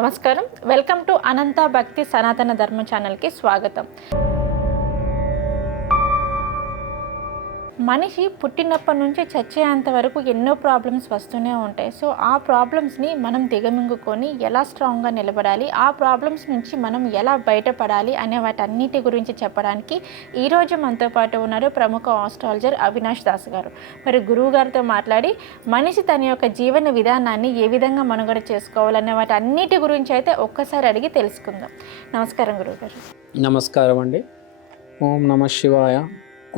నమస్కారం, welcome to అనంత భక్తి సనాతన ధర్మ ఛానల్కి స్వాగతం. మనిషి పుట్టినప్పటి నుంచి చచ్చేంత వరకు ఎన్నో ప్రాబ్లమ్స్ వస్తూనే ఉంటాయి. సో ఆ ప్రాబ్లమ్స్ని మనం దిగమింగుకొని ఎలా స్ట్రాంగ్గా నిలబడాలి, ఆ ప్రాబ్లమ్స్ నుంచి మనం ఎలా బయటపడాలి అనే వాటన్నిటి గురించి చెప్పడానికి ఈరోజు మనతో పాటు ఉన్నారు ప్రముఖ ఆస్ట్రాలజర్ అవినాష్ దాస్ గారు. మరి గురువు గారితో మాట్లాడి మనిషి తన యొక్క జీవన విధానాన్ని ఏ విధంగా మనుగడ చేసుకోవాలనే వాటన్నిటి గురించి అయితే ఒక్కసారి అడిగి తెలుసుకుందాం. నమస్కారం గురువుగారు. నమస్కారం అండి. ఓం నమ శివాయ,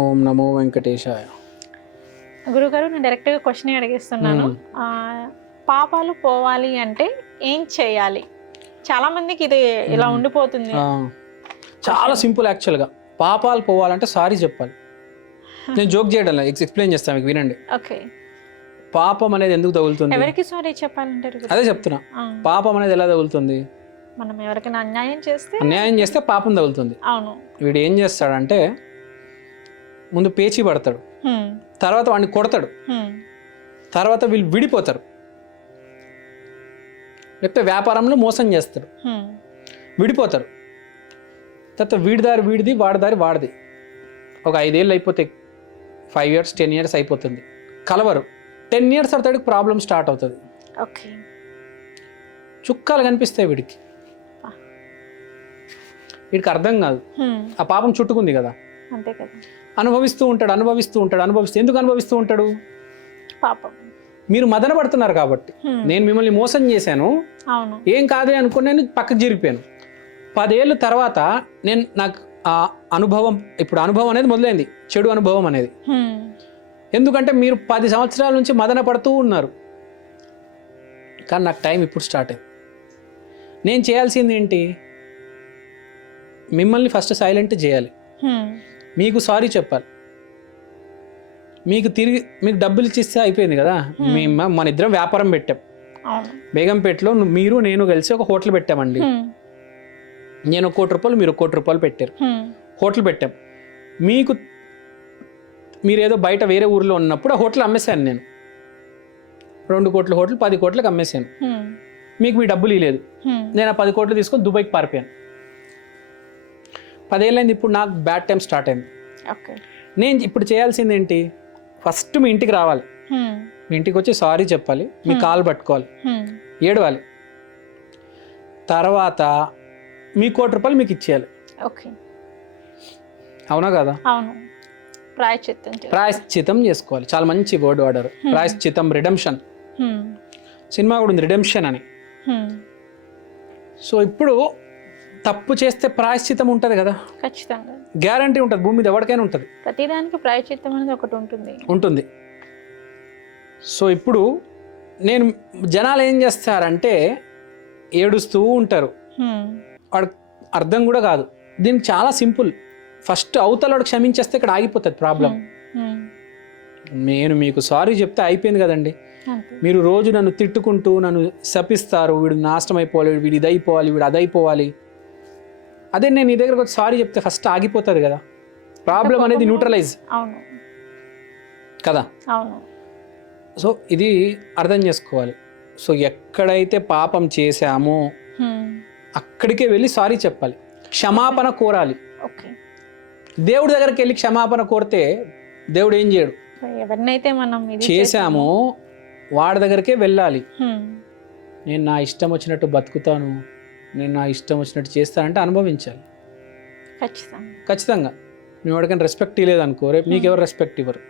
ఓం నమో వెంకటేశాయ. గురుగారు, నేను డైరెక్ట్గా క్వశ్చన్ అడిగిస్తున్నాను. పాపాలు పోవాలి అంటే ఏం చేయాలి? చాలా మందికి ఇది ఇలా ఉండిపోతుంది. చాలా సింపుల్. యాక్చువల్గా పాపాలు పోవాలంటే సారీ చెప్పాలి. నేను జోక్ చేయడం లేదు, ఎక్స్ప్లెయిన్ చేస్తాను మీకు, వినండి. ఓకే. పాపం అనేది ఎందుకు తగులుతుంది? ఎవరికి సారీ చెప్పాలంటారు? అదే చెప్తున్నా. పాపం అనేది ఎలా తగులుతుంది? మనం ఎవరికైనా అన్యాయం చేస్తే పాపం తగులుతుంది. అవును. వీడు ఏం చేస్తాడంటే ముందు పేచీ పడతాడు, తర్వాత వాడిని కొడతాడు, తర్వాత వీళ్ళు విడిపోతారు. లేకపోతే వ్యాపారంలో మోసం చేస్తాడు, విడిపోతారు. తర్వాత వీడి దారి వీడిది, వాడి దారి వాడిది. ఒక 5 ఏళ్ళు అయిపోతే, 5 years 10 years అయిపోతుంది, కలవరు. 10 years తర్వాత ప్రాబ్లం స్టార్ట్ అవుతుంది. ఓకే. చుక్కాలు కనిపిస్తాయి వీడికి. వీడికి అర్థం కాదు, ఆ పాపం చుట్టుకుంది కదా. అంతే కదా. అనుభవిస్తూ ఉంటాడు. ఎందుకు అనుభవిస్తూ ఉంటాడు? పాపం. మీరు మదన పడుతున్నారు కాబట్టి. నేను మిమ్మల్ని మోసం చేశాను, ఏం కాదు అనుకుని నేను పక్కకు జరిగిపోయాను. 10 ఏళ్ళ తర్వాత నాకు ఆ అనుభవం, ఇప్పుడు అనుభవం అనేది మొదలైంది, చెడు అనుభవం అనేది. ఎందుకంటే మీరు 10 సంవత్సరాల నుంచి మదన పడుతూ ఉన్నారు, కానీ నాకు టైం ఇప్పుడు స్టార్ట్ అయింది. నేను చేయాల్సింది ఏంటి? మిమ్మల్ని ఫస్ట్ సైలెంట్ చేయాలి, మీకు సారీ చెప్పాలి. మీకు డబ్బులు ఇచ్చిస్తే అయిపోయింది కదా. మన ఇద్దరం వ్యాపారం పెట్టాం బేగంపేటలో, మీరు నేను కలిసి ఒక హోటల్ పెట్టామండి. నేను 1 కోటి రూపాయలు, మీరు 1 కోటి రూపాయలు పెట్టారు, హోటల్ పెట్టాం. మీరేదో బయట వేరే ఊర్లో ఉన్నప్పుడు ఆ హోటల్ అమ్మేశాను నేను. 2 కోట్ల హోటల్ 10 కోట్లకు అమ్మేశాను. మీకు మీ డబ్బులు ఇవ్వలేదు. నేను ఆ 10 కోట్లు తీసుకొని దుబాయ్కి పారిపోయాను. 10 ఏళ్ళైంది. ఇప్పుడు నాకు బ్యాడ్ టైం స్టార్ట్ అయింది. నేను ఇప్పుడు చేయాల్సింది ఏంటి? ఫస్ట్ మీ ఇంటికి రావాలి, మీ ఇంటికి వచ్చి సారీ చెప్పాలి, మీ కాలు పట్టుకోవాలి, ఏడవాలి. తర్వాత మీ 1 కోటి రూపాయలు మీకు ఇచ్చేయాలి. అవునా కదా? ప్రాయశ్చితం చేసుకోవాలి. చాలా మంచి వర్డ్ వాడారు, ప్రాయశ్చితం. రిడెంప్షన్ సినిమా కూడా ఉంది, రిడెంప్షన్ అని. సో ఇప్పుడు తప్పు చేస్తే ప్రాయశ్చితం ఉంటుంది కదా, ఖచ్చితంగా గ్యారంటీ ఉంటుంది. భూమి మీద ఎవరికైనా ఉంటుంది, ప్రతిదానికి ప్రాయశ్చిత్తం అనేది ఒకటి ఉంటుంది. సో ఇప్పుడు నేను జనాలు ఏం చేస్తారంటే ఏడుస్తూ ఉంటారు, వాడికి అర్థం కూడా కాదు. దీనికి చాలా సింపుల్. ఫస్ట్ అవతలవాడు క్షమించేస్తే ఇక్కడ ఆగిపోతుంది ప్రాబ్లం. నేను మీకు సారీ చెప్తే అయిపోయింది కదండి. మీరు రోజు నన్ను తిట్టుకుంటూ నన్ను శపిస్తారు, వీడు నాశనం అయిపోవాలి, వీడు ఇది అయిపోవాలి, వీడు అదైపోవాలి. అదే నేను నీ దగ్గరకు వచ్చి సారీ చెప్తే ఫస్ట్ ఆగిపోతుంది కదా, ప్రాబ్లం అనేది న్యూట్రలైజ్ కదా. సో ఇది అర్థం చేసుకోవాలి. సో ఎక్కడైతే పాపం చేశామో అక్కడికే వెళ్ళి సారీ చెప్పాలి, క్షమాపణ కోరాలి. దేవుడి దగ్గరికి వెళ్ళి క్షమాపణ కోరితే దేవుడు ఏం చేయడు. ఎవరినైతే మనం చేశామో వాడి దగ్గరికే వెళ్ళాలి. నేను నా ఇష్టం వచ్చినట్టు బతుకుతాను, నేను నా ఇష్టం వచ్చినట్టు చేస్తానంటే అనుభవించాలి ఖచ్చితంగా. మేము ఎవరికైనా రెస్పెక్ట్ ఇవ్వలేదు అనుకో, రేపు మీకు ఎవరు రెస్పెక్ట్ ఇవ్వరు.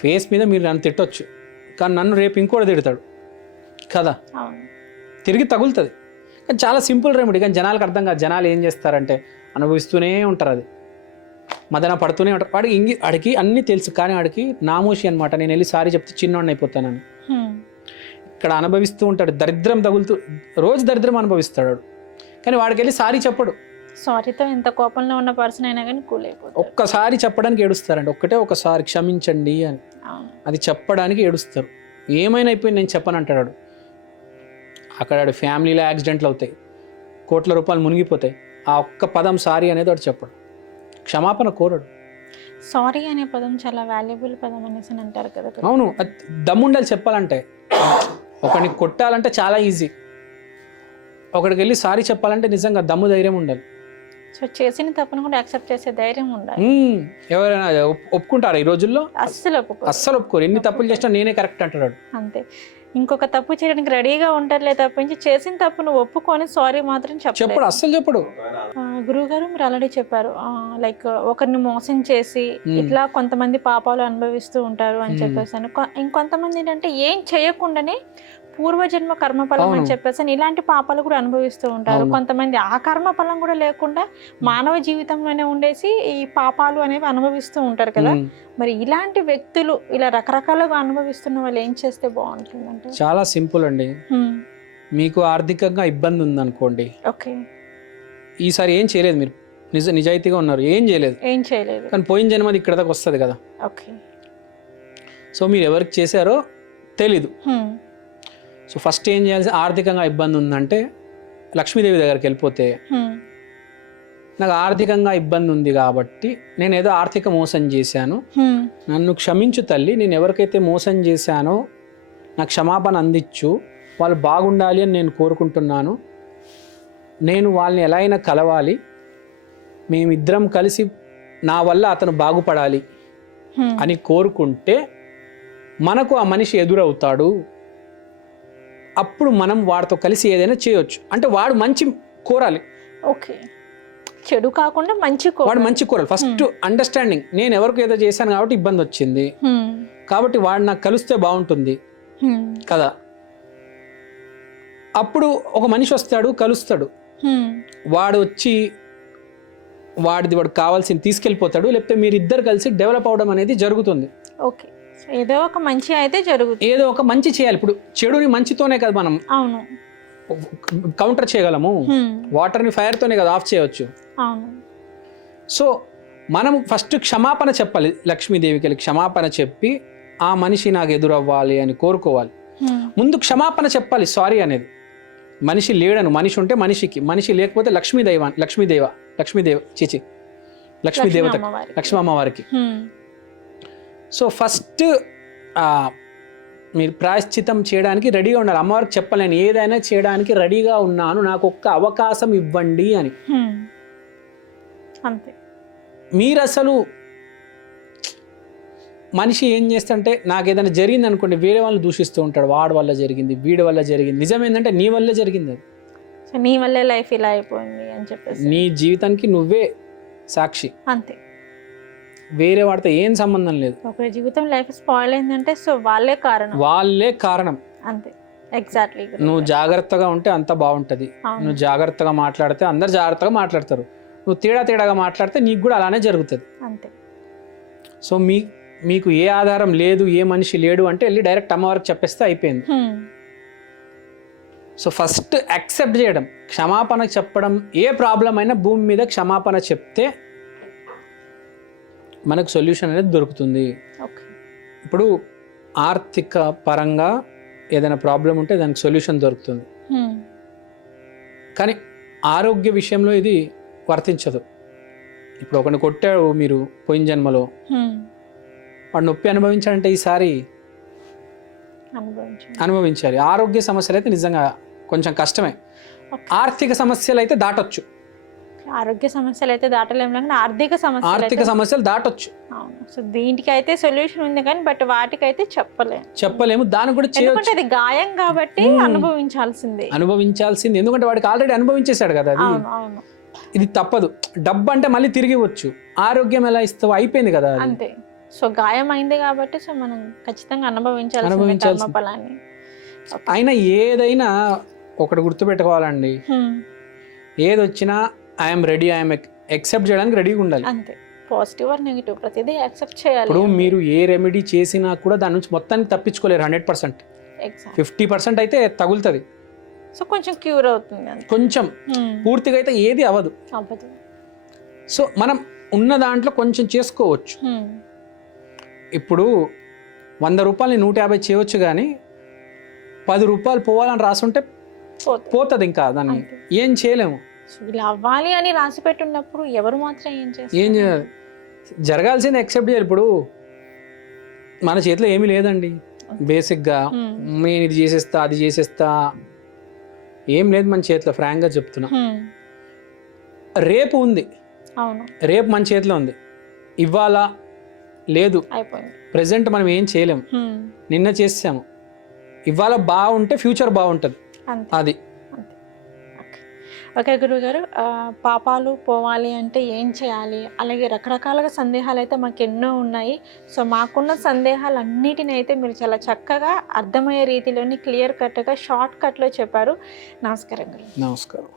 ఫేస్ మీద మీరు నన్ను తిట్టొచ్చు, కానీ నన్ను రేపు ఇంకోటి తిడతాడు కదా, తిరిగి తగులుతుంది. కానీ చాలా సింపుల్ రెమెడీ, కానీ జనాలకు అర్థం కాదు. జనాలు ఏం చేస్తారంటే అనుభవిస్తూనే ఉంటారు, అది మదన పడుతూనే ఉంటారు. వాడికి అన్నీ తెలుసు, కానీ వాడికి నామోషి అనమాట. నేను వెళ్ళి సారీ చెప్తే చిన్నోడిని అయిపోతానని ఇక్కడ అనుభవిస్తూ ఉంటాడు. దరిద్రం తగులుతూ రోజు దరిద్రం అనుభవిస్తాడు, కానీ వాడికి వెళ్ళి సారీ చెప్పడు. సారీతో ఎంత కోపంలో ఉన్న పర్సన్ అయినా కానీ కూల్ అయిపోతాడు. ఒక్కసారి చెప్పడానికి ఏడుస్తారండి, ఒకసారి క్షమించండి అని, అది చెప్పడానికి ఏడుస్తారు. ఏమైనా అయిపోయింది నేను చెప్పను అంటాడు. అక్కడ ఫ్యామిలీలో యాక్సిడెంట్లు అవుతాయి, కోట్ల రూపాయలు మునిగిపోతాయి. ఆ ఒక్క పదం సారీ అనేది వాడు చెప్పడు, క్షమాపణ కోరడు. సారీ అనే పదం చాలా వాల్యుబుల్ పదం అనేసి అంటారు కదా. అవును, దమ్ముండాలి చెప్పాలంటే. ఒకడిని కొట్టాలంటే చాలా ఈజీ, ఒకడికి వెళ్ళి సారీ చెప్పాలంటే నిజంగా దమ్ము ధైర్యం ఉండాలి. సో చేసిన తప్పును కూడా యాక్సెప్ట్ చేసే ధైర్యం ఉండాలి. ఎవరైనా ఒప్పుకుంటారా ఈ రోజుల్లో? అస్సలు ఒప్పుకోరు. ఎన్ని తప్పులు చేసినా నేనే కరెక్ట్ అంటాడు. అంతే, ఇంకొక తప్పు చేయడానికి రెడీగా ఉంటారులే తప్పించి చేసిన తప్పును ఒప్పుకొని సారీ మాత్రం చెప్పడు, అస్సలు చెప్పడు. గురువుగారు మీరు ఆల్రెడీ చెప్పారు లైక్ ఒకరిని మోసం చేసి ఇట్లా కొంతమంది పాపాలు అనుభవిస్తూ ఉంటారు అని చెప్పేసి, ఇంకొంతమంది ఏంటంటే ఏం చేయకుండానే పూర్వజన్మ కర్మఫలం అని చెప్పేసి ఇలాంటి పాపాలు కూడా అనుభవిస్తూ ఉంటారు. కొంతమంది ఆ కర్మఫలం కూడా లేకుండా మానవ జీవితంలోనే ఉండేసి ఈ పాపాలు అనేవి అనుభవిస్తూ ఉంటారు కదా. మరి ఇలాంటి వ్యక్తులు ఇలా రకరకాలుగా అనుభవిస్తున్న వాళ్ళు ఏం చేస్తే బాగుంటుందంటే? చాలా సింపుల్ అండి. మీకు ఆర్థికంగా ఇబ్బంది ఉందనుకోండి, ఓకే, ఈసారి ఏం చేయలేదు, మీరు నిజాయితీగా ఉన్నారు, ఏం చేయలేదు, కానీ పోయిన జన్మది ఇక్కడ దాకా వస్తుంది కదా. ఓకే, సో మీరు ఎవరికి చేశారో తెలీదు. సో ఫస్ట్ ఏం చేయాల్సి, ఆర్థికంగా ఇబ్బంది ఉందంటే లక్ష్మీదేవి దగ్గరికి వెళ్ళిపోతే, నాకు ఆర్థికంగా ఇబ్బంది ఉంది కాబట్టి నేను ఏదో ఆర్థిక మోసం చేశాను, నన్ను క్షమించు తల్లి, నేను ఎవరికైతే మోసం చేశానో నాకు క్షమాపణ అందించు, వాళ్ళు బాగుండాలి అని నేను కోరుకుంటున్నాను, నేను వాళ్ళని ఎలా అయినా కలవాలి, మేమిద్దరం కలిసి నా వల్ల అతను బాగుపడాలి అని కోరుకుంటే మనకు ఆ మనిషి ఎదురవుతాడు. అప్పుడు మనం వాడితో కలిసి ఏదైనా చేయొచ్చు. అంటే వాడు మంచి కోరాలి, ఓకే, చెడు కాకుండా మంచి వాడు మంచి కోరాలి. ఫస్ట్ అండర్స్టాండింగ్, నేను ఎవరికి ఏదో చేశాను కాబట్టి ఇబ్బంది వచ్చింది, కాబట్టి వాడు నాకు కలిస్తే బాగుంటుంది కదా. అప్పుడు ఒక మనిషి వస్తాడు, కలుస్తాడు, వాడు వచ్చి వాడు కావాల్సింది తీసుకెళ్ళిపోతాడు, లేకపోతే మీరిద్దరు కలిసి డెవలప్ అవడం అనేది జరుగుతుంది. ఓకే, ఏదో ఒక మంచి అయితే జరుగుతుంది, ఏదో ఒక మంచి చేయాలి. ఇప్పుడు చెడుని మంచితోనే కదా మనం కౌంటర్ చేయగలము, వాటర్ని ఫైర్తోనే కదా ఆఫ్ చేయవచ్చు. సో మనం ఫస్ట్ క్షమాపణ చెప్పాలి, లక్ష్మీదేవికి వెళ్ళి క్షమాపణ చెప్పి ఆ మనిషి నాకు ఎదురవ్వాలి అని కోరుకోవాలి. ముందు క్షమాపణ చెప్పాలి, సారీ అనేది. మనిషి లేడను, మనిషి ఉంటే మనిషికి, మనిషి లేకపోతే లక్ష్మీదేవ లక్ష్మీ అమ్మవారికి. సో ఫస్ట్ మీరు ప్రాయశ్చితం చేయడానికి రెడీగా ఉండాలి. అమ్మవారికి చెప్పలేను, ఏదైనా చేయడానికి రెడీగా ఉన్నాను, నాకు ఒక్క అవకాశం ఇవ్వండి అని. అంతే. మీరు అసలు మనిషి ఏం చేస్తుంటే, నాకు ఏదైనా జరిగింది అనుకోండి, వేరే వాళ్ళు దూషిస్తూ ఉంటాడు, వాడి వల్ల జరిగింది, వీడి వల్ల జరిగింది. నిజం ఏంటంటే నీ వల్లే జరిగింది, అది నీ వల్లే లైఫ్ ఇలా అయిపోయింది అని చెప్పేసి. నీ జీవితానికి నువ్వే సాక్షి, అంతే, వేరే వాడితో ఏం సంబంధం లేదు. ఒక జీవితం లైఫ్ స్పాయిల్ అయిందంటే సో వాళ్ళే కారణం. అంతే, ఎగ్జాక్ట్లీ. నువ్వు జాగ్రత్తగా ఉంటే అంత బాగుంటది, నువ్వు జాగ్రత్తగా మాట్లాడితే అందరు జాగ్రత్తగా మాట్లాడతారు, నువ్వు తేడాగా మాట్లాడితే నీకు కూడా అలానే జరుగుతుంది. అంతే. సో మీకు ఏ ఆధారం లేదు, ఏ మనిషి లేడు అంటే వెళ్ళి డైరెక్ట్ అమ్మవారికి చెప్పేస్తే అయిపోయింది. సో ఫస్ట్ యాక్సెప్ట్ చేయడం, క్షమాపణ చెప్పడం. ఏ ప్రాబ్లం అయినా భూమి మీద క్షమాపణ చెప్తే మనకు సొల్యూషన్ అనేది దొరుకుతుంది. ఇప్పుడు ఆర్థిక పరంగా ఏదైనా ప్రాబ్లం ఉంటే దానికి సొల్యూషన్ దొరుకుతుంది, కానీ ఆరోగ్య విషయంలో ఇది వర్తించదు. ఇప్పుడు ఒకరిని కొట్టాడు మీరు పోయిన జన్మలో, వాడు నొప్పి అనుభవించాలంటే ఈసారి అనుభవించాలి. ఆరోగ్య సమస్యలు అయితే నిజంగా కొంచెం కష్టమే. ఆర్థిక సమస్యలు అయితే దాటొచ్చు, ఆరోగ్య సమస్యలు అయితే దాటలేము, కానీ ఆర్థిక సమస్యలు దాటొచ్చు. సో దీనికి అయితే సొల్యూషన్ ఉంది, కానీ బట్ వాటికైతే చెప్పలేము. దానికి కూడా చేయొచ్చు, అది గాయం కాబట్టి అనుభవించాల్సింది. ఎందుకంటే వాడికి ఆల్రెడీ అనుభవించేశాడు కదా, అది ఇది తప్పదు. డబ్బు అంటే మళ్ళీ తిరిగి వచ్చు, ఆరోగ్యం ఎలా ఇస్తావు, అయిపోయింది కదా అంతే. సో గాయం అయింది కాబట్టి సో మనం ఖచ్చితంగా అనుభవించాల్సిన ఫలాన్ని. అయినా ఏదైనా ఒకటి గుర్తుపెట్టుకోవాలండి, ఏది వచ్చినా ఐఎమ్ రెడీ, ఐఎమ్ యాక్సెప్ట్ చేయడానికి రెడీగా ఉండాలి. అంతే, పాజిటివ్ ఆర్ నెగిటివ్ ప్రతిదీ యాక్సెప్ట్ చేయాలి. ఇప్పుడు మీరు ఏ రెమెడీ చేసినా కూడా దాని నుంచి మొత్తానికి తప్పించుకోలేరు. 100%, 50% అయితే తగులుతుంది. సో కొంచెం క్యూర్ అవుతుంది, కొంచెం, పూర్తిగా అయితే ఏది అవ్వదు. సో మనం ఉన్న దాంట్లో కొంచెం చేసుకోవచ్చు. ఇప్పుడు 100 రూపాయలని 150 చేయవచ్చు, కానీ 10 రూపాయలు పోవాలని రాసుంటే పోతుంది, ఇంకా దాన్ని ఏం చేయలేము. ఇలా అవ్వాలి అని రాసి పెట్టున్నప్పుడు ఎవరు మాత్రం ఏం చేయాలి, జరగాల్సింది యాక్సెప్ట్ చేయాలి. ఇప్పుడు మన చేతిలో ఏమీ లేదండి, బేసిక్గా నేను ఇది చేసేస్తా అది చేసేస్తా ఏం లేదు మన చేతిలో, ఫ్రాంక్గా చెప్తున్నా. రేపు ఉంది, అవును, రేపు మన చేతిలో ఉంది. ఇవాళ లేదు, అయిపోయింది. ప్రజెంట్ మనం ఏం చేయలేము, నిన్న చేసాము. ఇవాళ బాగుంటే ఫ్యూచర్ బాగుంటుంది, అంతే. అది. ఓకే గురువుగారు, పాపాలు పోవాలి అంటే ఏం చేయాలి, అలాగే రకరకాలుగా సందేహాలు అయితే మాకు ఎన్నో ఉన్నాయి. సో మాకున్న సందేహాలన్నిటిని అయితే మీరు చాలా చక్కగా అర్థమయ్యే రీతిలోని క్లియర్ కట్గా షార్ట్ కట్లో చెప్పారు. నమస్కారం గురు. నమస్కారం.